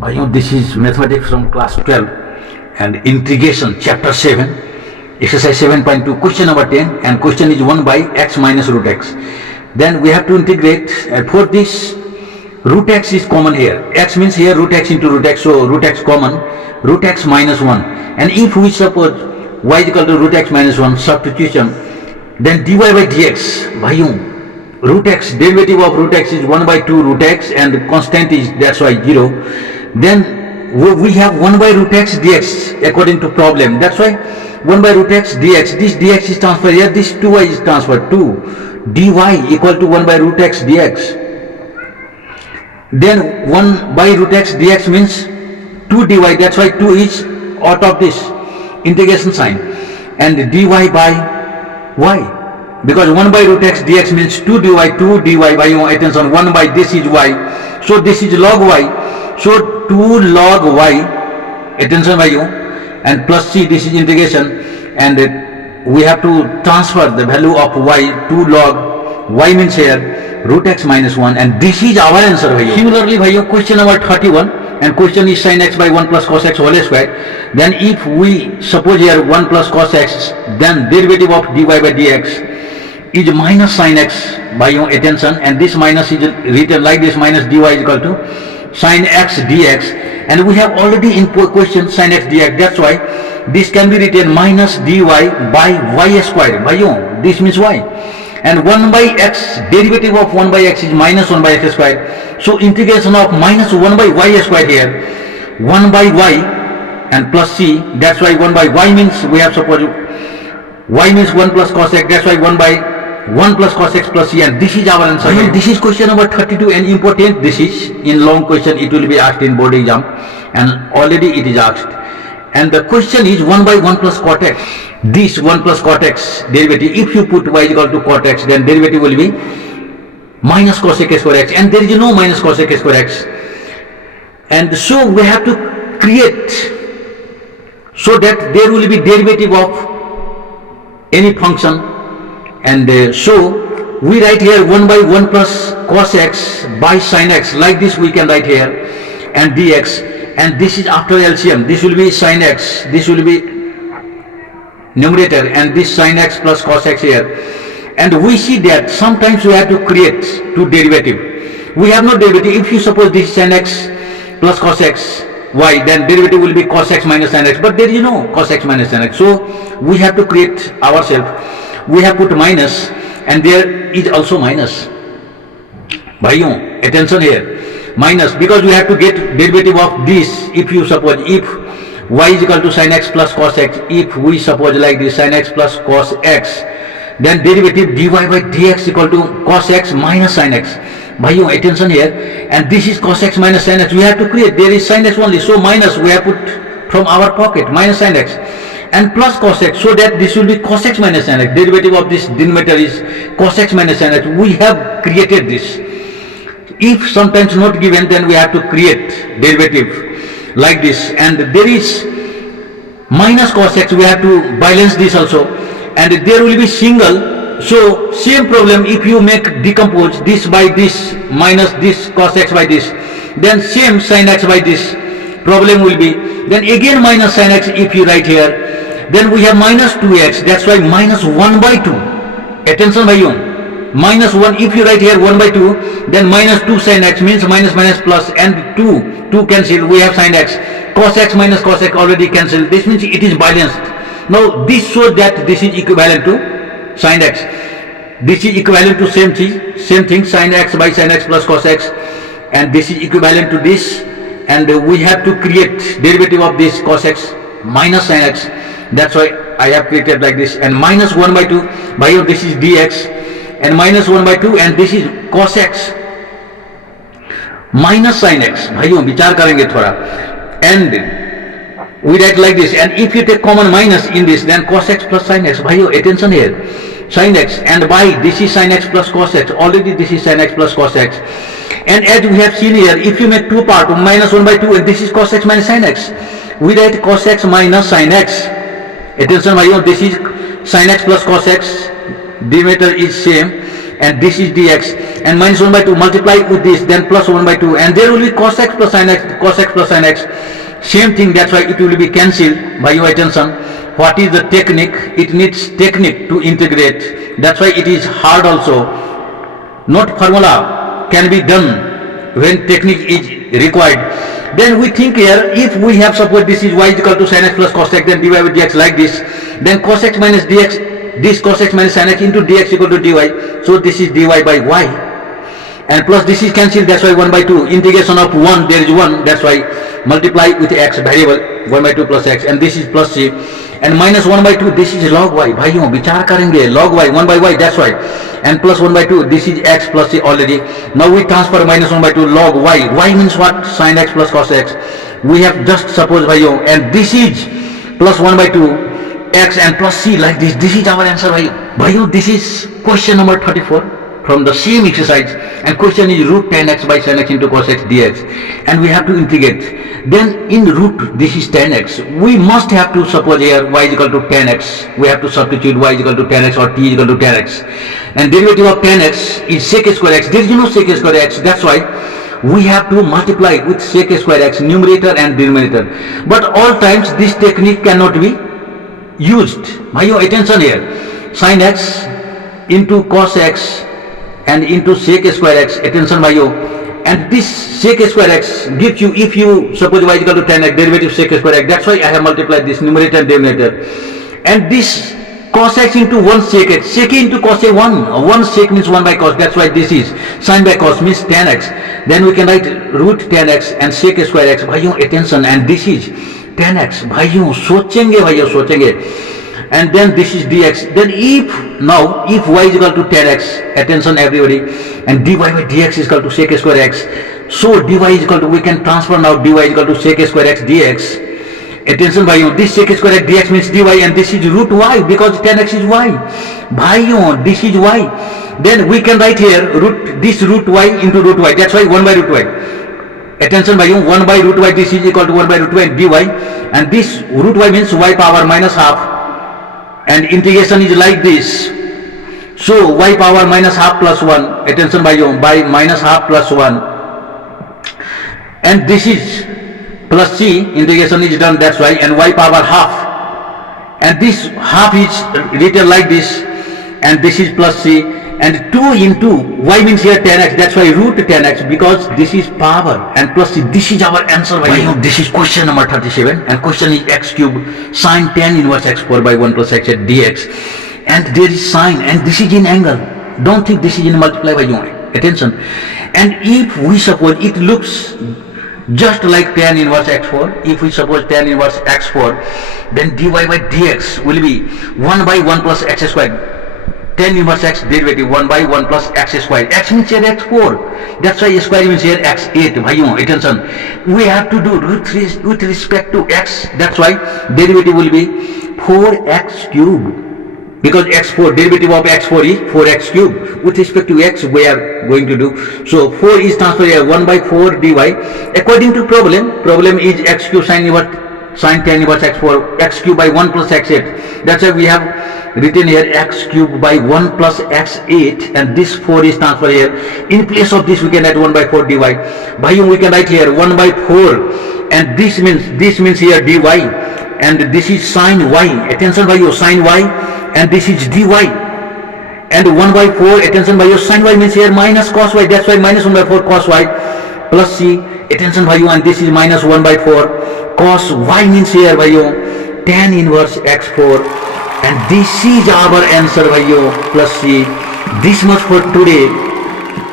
This is mathematics from class 12 and integration chapter 7, exercise 7.2, question number 10, and question is 1 by x minus root x. Then we have to integrate, for this root x is common here. X means here root x into root x, so root x common, root x minus 1. And if we suppose y is equal to root x minus 1, substitution, then dy by dx, root x, derivative of root x is 1 by 2 root x and constant is, that's why 0. Then we have 1 by root x dx according to problem. That's why 1 by root x dx, this dx is transferred here, this 2y is transferred, 2 dy equal to 1 by root x dx. Then 1 by root x dx means 2 dy, that's why 2 is out of this integration sign, and dy by y, because 1 by root x dx means 2 dy by attention, 1 by this is y, so this is log y, so 2 log y, attention and plus c, this is integration, and we have to transfer the value of y, 2 log y means here root x minus 1, and this is our answer. Similarly question number 31, and question is sin x by 1 plus cos x whole square. Then if we suppose here 1 plus cos x, then derivative of dy by dx is minus sin x by attention, and this minus is written like this, minus dy is equal to sin x dx, and we have already in question sin x dx, that's why this can be written minus dy by y square, this means y, and 1 by x, derivative of 1 by x is minus 1 by x square, so integration of minus 1 by y square here, 1 by y and plus c, that's why 1 by y means, we have supposed y means 1 plus cos x, that's why 1 by 1 plus cos x plus c, and this is our answer. This is question number 32, and important, this is in long question, it will be asked in board exam, and already it is asked, and the question is 1 by 1 plus cot x. This 1 plus cot x derivative, if you put y is equal to cot x, then derivative will be minus cos x square x, and there is no minus cos x square x, and so we have to create so that there will be derivative of any function, and so we write here 1 by 1 plus cos x by sin x, like this we can write here, and dx, and this is after LCM, this will be sin x, this will be numerator, and this sin x plus cos x here, and we see that sometimes we have to create two derivative. We have no derivative. If you suppose this is sin x plus cos x y, then derivative will be cos x minus sin x, but there is no cos x minus sin x, so we have to create ourselves. We have put minus, and there is also minus, attention here, minus, because we have to get derivative of this. If you suppose, if y is equal to sin x plus cos x, if we suppose like this, sin x plus cos x, then derivative dy by dx equal to cos x minus sin x, attention here, and this is cos x minus sin x, we have to create, there is sin x only, so minus we have put from our pocket, minus sin x, and plus cos x, so that this will be cos x minus sin x, derivative of this denominator is cos x minus sin x, we have created this. If sometimes not given, then we have to create derivative like this, and there is minus cos x, we have to balance this also, and there will be single, so same problem, if you make decompose this by this minus this cos x by this, then same sin x by this problem will be, then again minus sin x if you write here, then we have minus 2x, that's why minus 1 by 2, attention minus 1, if you write here 1 by 2, then minus 2 sin x means minus minus plus, and 2 cancel, we have sin x, cos x minus cos x already cancelled, this means it is balanced. Now this shows that this is equivalent to sin x, this is equivalent to same thing, sin x by sin x plus cos x, and this is equivalent to this, and we have to create derivative of this cos x minus sin x, that's why I have created like this, and minus 1 by 2, this is dx, and minus 1 by 2, and this is cos x minus sin x, विचार करेंगे थोड़ा, and we write like this, and if you take common minus in this, then cos x plus sin x, attention here, sin x, and by this is sin x plus cos x, already this is sin x plus cos x, and as we have seen here, if you make two part, minus 1 by 2, and this is cos x minus sin x, we write cos x minus sin x, attention this is sin x plus cos x, denominator is same, and this is dx, and minus 1 by 2 multiply with this, then plus 1 by 2, and there will be cos x plus sin x, cos x plus sin x, same thing, that's why it will be cancelled. by your attention. What is the technique? It needs technique to integrate, that's why it is hard also. Not formula can be done when technique is required. Then we think here, if we have suppose this is y is equal to sin x plus cos x, then dy by dx like this, then cos x minus dx, this cos x minus sin x into dx equal to dy, so this is dy by y, and plus this is cancelled, that's why 1 by 2, integration of 1, there is 1, that's why multiply with x variable 1 by 2 plus x, and this is plus c, and minus 1 by 2, this is log y. भाइयों विचार करेंगे, log y 1 by y, that's why, and plus 1 by 2, this is x plus c already. Now we transfer minus 1 by 2 log y. Y means what? Sin x plus cos x. We have just suppose भाइयों, and this is plus 1 by 2 x and plus c like this. This is our answer भाइयों. This is question number 34 from the same exercise, and question is root 10x by sin x into cos x dx, and we have to integrate. Then in root, this is 10x, we must have to suppose here y is equal to 10x, we have to substitute y is equal to 10x or t is equal to 10x, and derivative of 10x is sec square x. There is no sec square x, that's why we have to multiply with sec square x, numerator and denominator. But all times this technique cannot be used. भाइयों attention here, sin x into cos x and into sec square x, attention भाइयों, and this sec square x gives you, if you suppose y is equal to 10x, derivative sec square x, that's why I have multiplied this numerator and denominator, and this cos x into 1 sec x, sec into cos a 1 sec means 1 by cos, that's why this is sin by cos means 10x, then we can write root 10x and sec square x. भाइयों attention, and this is 10x. भाइयों सोचेंगे, and then this is dx. Then if y is equal to 10x, attention everybody, and dy by dx is equal to sec square x, so dy is equal to, we can transfer now dy is equal to sec square x dx. Attention भाइयों, this sec square x dx means dy, and this is root y because 10x is y. भाइयों this is y. Then we can write here root y into root y, that's why 1 by root y. Attention भाइयों, 1 by root y, this is equal to 1 by root y and dy, and this root y means y power minus half, and integration is like this, so y power minus half plus 1, attention भाइयों, by minus half plus 1, and this is plus c, integration is done, that's why, and y power half, and this half is written like this, and this is plus c, and 2 into y means here 10x, that's why root 10x, because this is power, and plus c. This is our answer भाइयों. This is question number 37, and question is x cube sin tan inverse x4 by 1 plus x dx, and there is sin, and this is in angle, don't think this is in multiply भाइयों, attention. And if we suppose it looks just like tan inverse x4, if we suppose tan inverse x4, then dy by dx will be 1 by 1 plus x squared, tan inverse x derivative 1 by 1 plus x squared, x means here x4, that's why square means here x8 भाइयों, attention. We have to do with respect to x, that's why derivative will be 4x cube, because x4, derivative of x4 is 4x cube. With respect to x we are going to do, so 4 is transferred here, 1 by 4 dy, according to problem is x cube sin tan inverse x4, x cube by 1 plus x8, that's why we have written here x cube by 1 plus x8, and this 4 is transferred here. In place of this we can write 1 by 4 dy. भाइयों we can write here 1 by 4, and this means here dy, and this is sin y, attention भाइयों, sin y, and this is dy, and 1 by 4, attention भाइयों, sin y means here minus cos y, that's why minus 1 by 4 cos y plus c, attention भाइयों, and this is minus 1 by 4 cos y means here भाइयों tan inverse x4, and this is our answer भाइयों, plus c. This much for today.